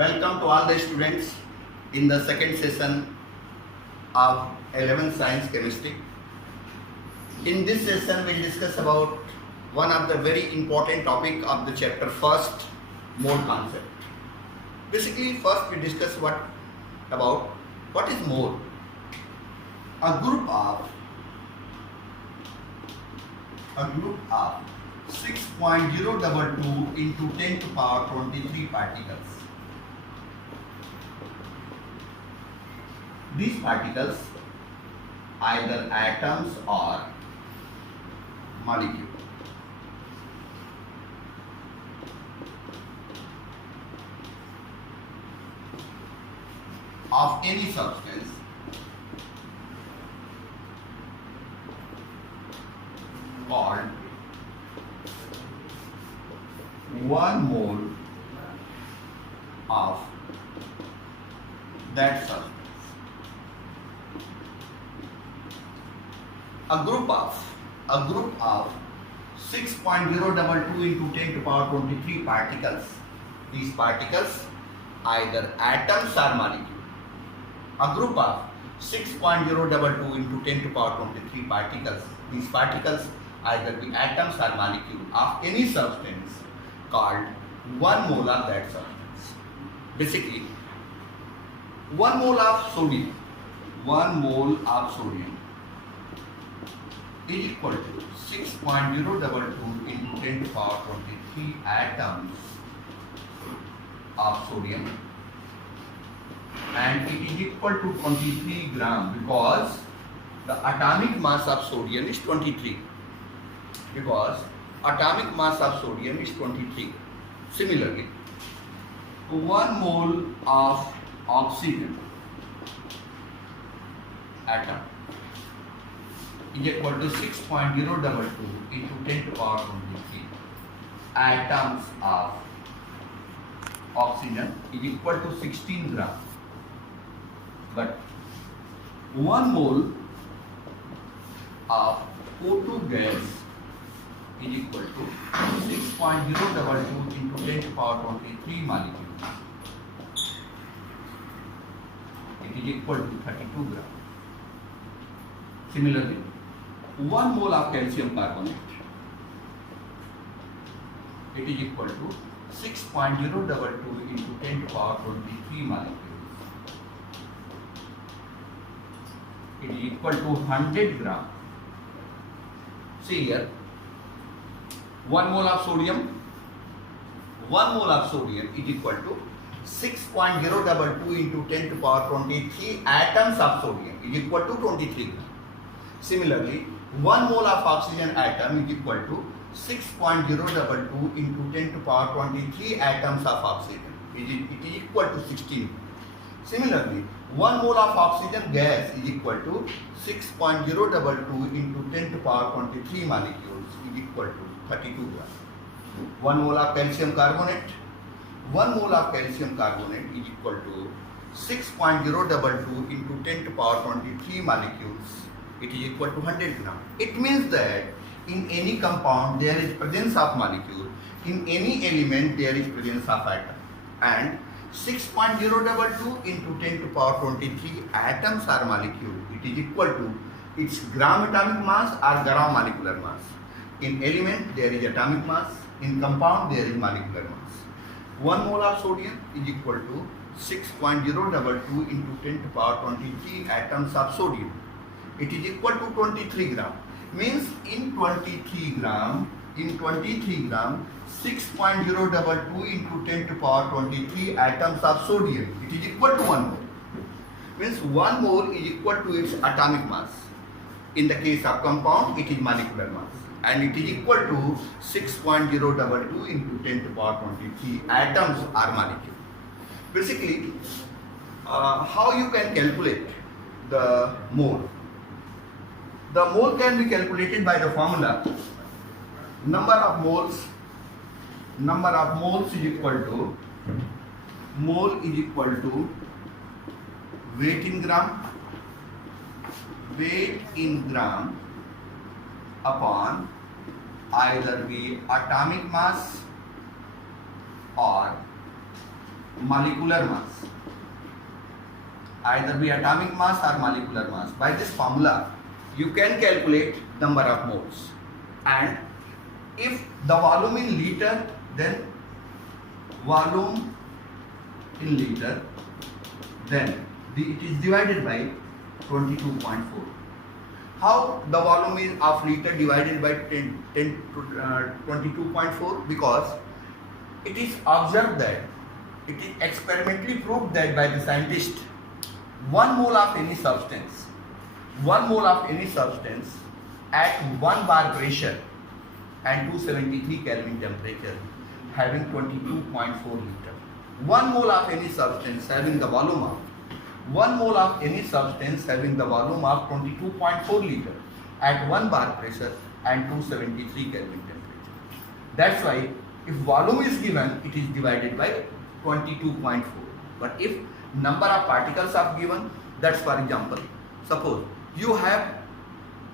Welcome to all the students in the second session of 11th Science Chemistry. In this session, we'll discuss about one of the very important topic of the chapter first, mole concept. Basically, first we discuss about what is mole. A group of 6.022 into 10 to power 23 particles. These particles either atoms or molecule. Of any substance called 1 mole of that substance. A group of 6.022 into 10 to power 23 particles. These particles either atoms or molecule. A group of 6.022 into 10 to power 23 particles. These particles either be atoms or molecule of any substance called 1 mole of that substance. Basically, 1 mole of sodium is equal to 6.022 into 10 to power 23 atoms of sodium, and it is equal to 23 gram because the atomic mass of sodium is 23. Similarly, 1 mole of oxygen atom is equal to 6.022 into 10 to power 23 atoms of oxygen is equal to 16 gram. But 1 mole of O2 gas is equal to 6.022 into 10 to power 23 molecules. It is equal to 32 gram. Similarly, 1 mole of calcium carbonate, it is equal to 6.022 into 10 to power 23 molecules. It is equal to 100 gram. See here, 1 mole of sodium is equal to 6.022 into 10 to power 23 atoms of sodium is equal to 23 gram. Similarly, 1 mole of oxygen atom is equal to 6.022 into 10 to power 23 atoms of oxygen. It is equal to 16. Similarly, 1 mole of oxygen gas is equal to 6.022 into 10 to power 23 molecules is equal to 32 grams. 1 mole of calcium carbonate is equal to 6.022 into 10 to power 23 molecules. It is equal to 100 gram. It means that in any compound there is presence of molecule, in any element there is presence of atom, and 6.022 into 10 to power 23 atoms or molecule, it is equal to its gram atomic mass or gram molecular mass. In element there is atomic mass, in compound there is molecular mass. 1 mole of sodium is equal to 6.022 into 10 to power 23 atoms of sodium. It is equal to 23 gram. Means in 23 gram, 6.022 into 10 to power 23 atoms of sodium, it is equal to 1 mole. Means 1 mole is equal to its atomic mass. In the case of compound, it is molecular mass, and it is equal to 6.022 into 10 to power 23 atoms or molecule. Basically, how you can calculate the mole? The mole can be calculated by the formula number of moles is equal to weight in gram upon either be atomic mass or molecular mass, either be atomic mass or molecular mass. By this formula, you can calculate number of moles. And if the volume in liter, then volume in liter, then it is divided by 22.4. How the volume is of liter divided by 22.4? Because it is observed that, it is experimentally proved that by the scientist, 1 mole of any substance at 1 bar pressure and 273 Kelvin temperature having 22.4 liter. 1 mole of any substance having the volume of 22.4 liter at 1 bar pressure and 273 Kelvin temperature. That's why if volume is given, it is divided by 22.4. But if number of particles are given, that's for example, suppose you have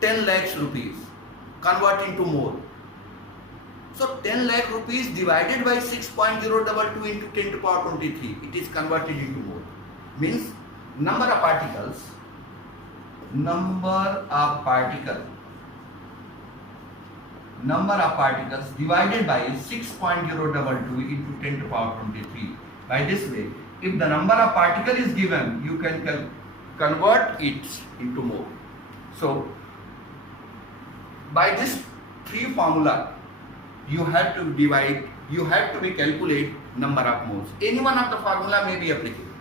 10 lakhs rupees, convert into mole. So 10 lakh rupees divided by 6.022 into 10 to power 23, it is converted into mole. Means number of particles divided by 6.022 into 10 to power 23. By this way, if the number of particle is given, you can convert it into mole. So by this 3 formula, you have to calculate number of moles. Any one of the formula may be applicable.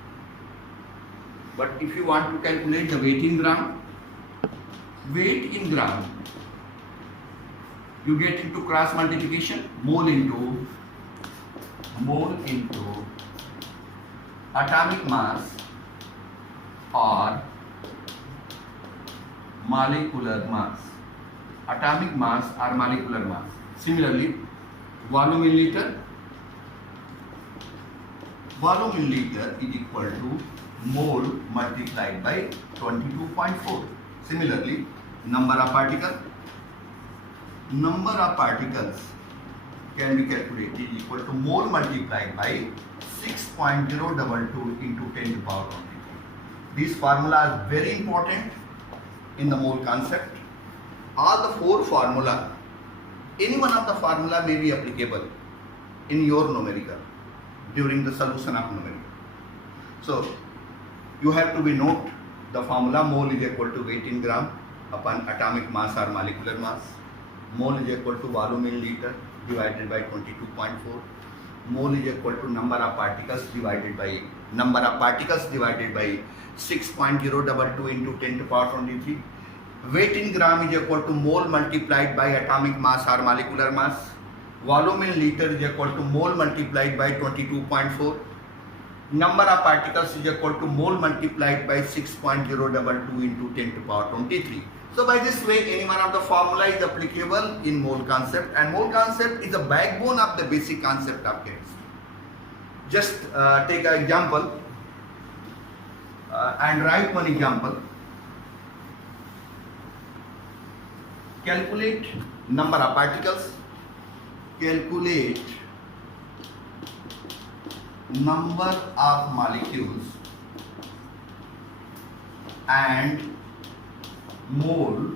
But if you want to calculate the weight in gram, you get into cross multiplication, mole into atomic mass or molecular mass. Similarly, volume in liter is equal to mole multiplied by 22.4. Similarly, number of particles can be calculated equal to mole multiplied by 6.022 into 10 to the power 23. This formula is very important in the mole concept. All the 4 formula, any one of the formula may be applicable in your numerical during the solution of numerical. So you have to be note the formula: mole is equal to weight in gram upon atomic mass or molecular mass. Mole is equal to volume in liter divided by 22.4. Mole is equal to number of particles divided by 6.022 into 10 to the power 23. Weight in gram is equal to mole multiplied by atomic mass or molecular mass. Volume in liter is equal to mole multiplied by 22.4. Number of particles is equal to mole multiplied by 6.022 into 10 to the power 23. So by this way, any one of the formula is applicable in mole concept, and mole concept is the backbone of the basic concept of chemistry. Just take an example and write one example. Calculate number of particles, calculate number of molecules and mole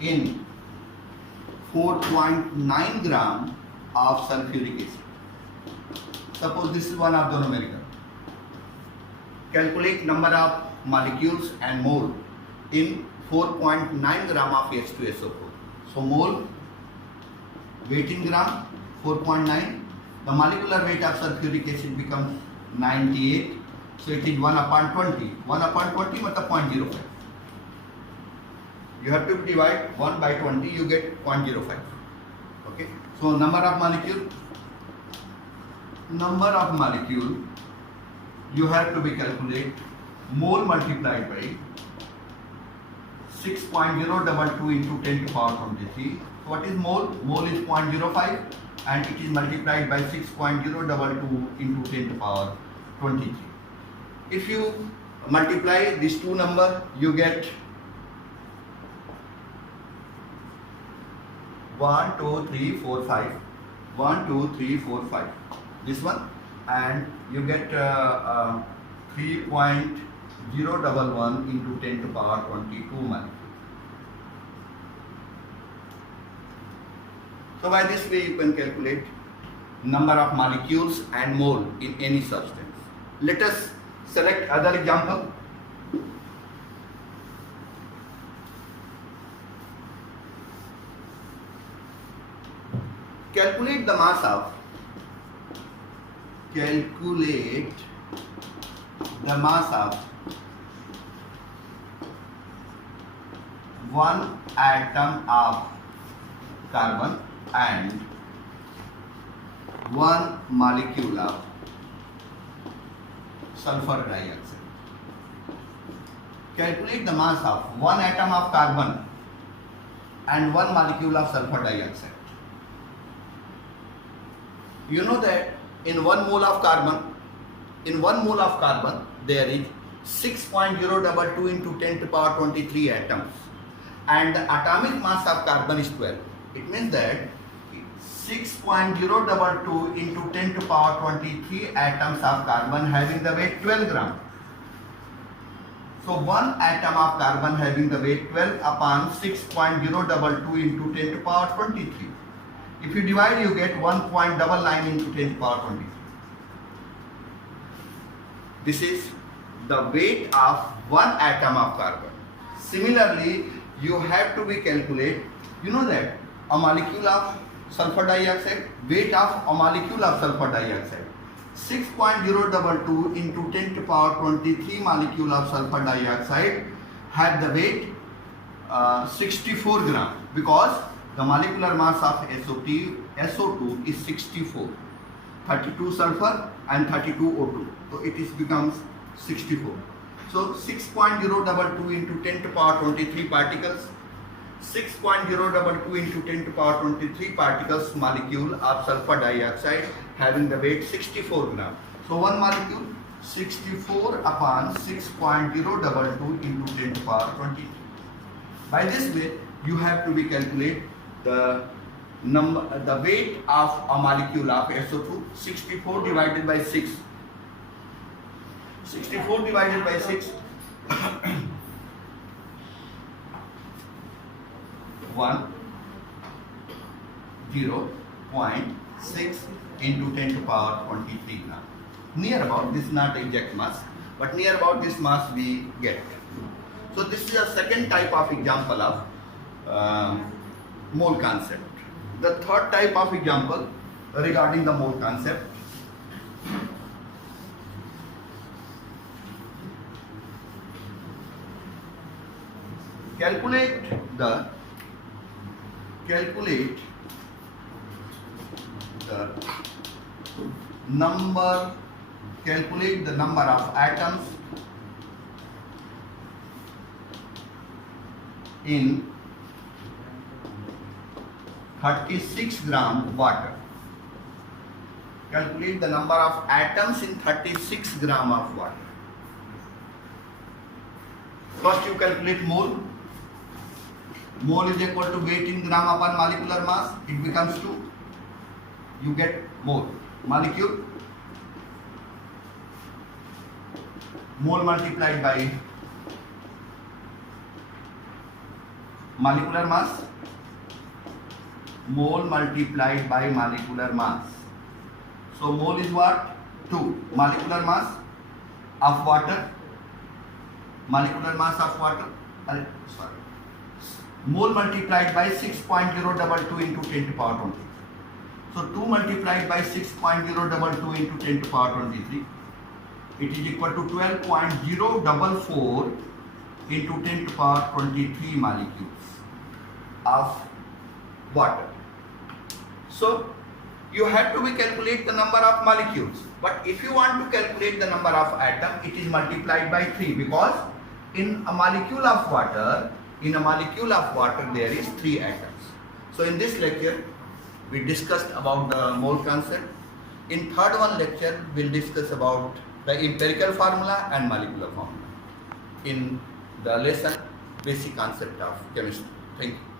in 4.9 gram of sulfuric acid. Suppose this is one of the numerical. Calculate number of molecules and mole in 4.9 gram of H2SO4. So mole, weight in gram, 4.9. The molecular weight of sulfuric acid becomes 98. So it is 1 upon 20. 1 upon 20 means 0.05. You have to divide 1 by 20, you get 0.05. Okay. So number of molecule, you have to be calculate mole multiplied by 6.022 into 10 to the power 23. So what is mole? Mole is 0.05 and it is multiplied by 6.022 into 10 to the power 23. If you multiply these two numbers, you get 1, 2, 3, 4, 5. 1, 2, 3, 4, 5. This one. and you get 3.011 into 10 to power 22 molecule. So by this way you can calculate number of molecules and mole in any substance. Let us select other example. Calculate the mass of one atom of carbon and one molecule of sulfur dioxide. Calculate the mass of one atom of carbon and one molecule of sulfur dioxide. You know that in 1 mole of carbon, there is 6.022 into 10 to power 23 atoms, and the atomic mass of carbon is 12. It means that 6.022 into 10 to power 23 atoms of carbon having the weight 12 gram. So one atom of carbon having the weight 12 upon 6.022 into 10 to power 23. If you divide, you get 1.99 into 10 to power 23. This is the weight of one atom of carbon. Similarly, you have to be calculate, you know that a molecule of sulfur dioxide, weight of a molecule of sulfur dioxide, 6.022 into 10 to power 23 molecule of sulfur dioxide have the weight 64 gram, because the molecular mass of SO2 is 64, 32 sulfur and 32 O2, so it becomes 64. So 6.022 into 10 to power 23 particles, 6.022 into 10 to power 23 particles molecule of sulfur dioxide having the weight 64 gram. So one molecule 64 upon 6.022 into 10 to power 23. By this way, you have to be calculate the weight of a molecule of SO2, 64 divided by 6. 64 divided by 6 0.6 into 10 to power 23 gram. Near about, this is not exact mass, but near about this mass we get. So this is a second type of example of mole concept. The third type of example regarding the mole concept. Calculate the number of atoms in 36 gram water. Calculate the number of atoms in 36 gram of water. First you calculate mole. Mole is equal to weight in gram upon molecular mass. It becomes 2. You get mole. Molecule, mole multiplied by molecular mass, mole multiplied by molecular mass. So mole is what? 2. Molecular mass of water, mole multiplied by 6.022 into 10 to power 23. So 2 multiplied by 6.022 into 10 to power 23, it is equal to 12.044 into 10 to power 23 molecules of water. So you have to calculate the number of molecules, but if you want to calculate the number of atom, it is multiplied by 3, because in a molecule of water there is 3 atoms. So in this lecture we discussed about the mole concept. In third one lecture we will discuss about the empirical formula and molecular formula in the lesson basic concept of chemistry. Thank you.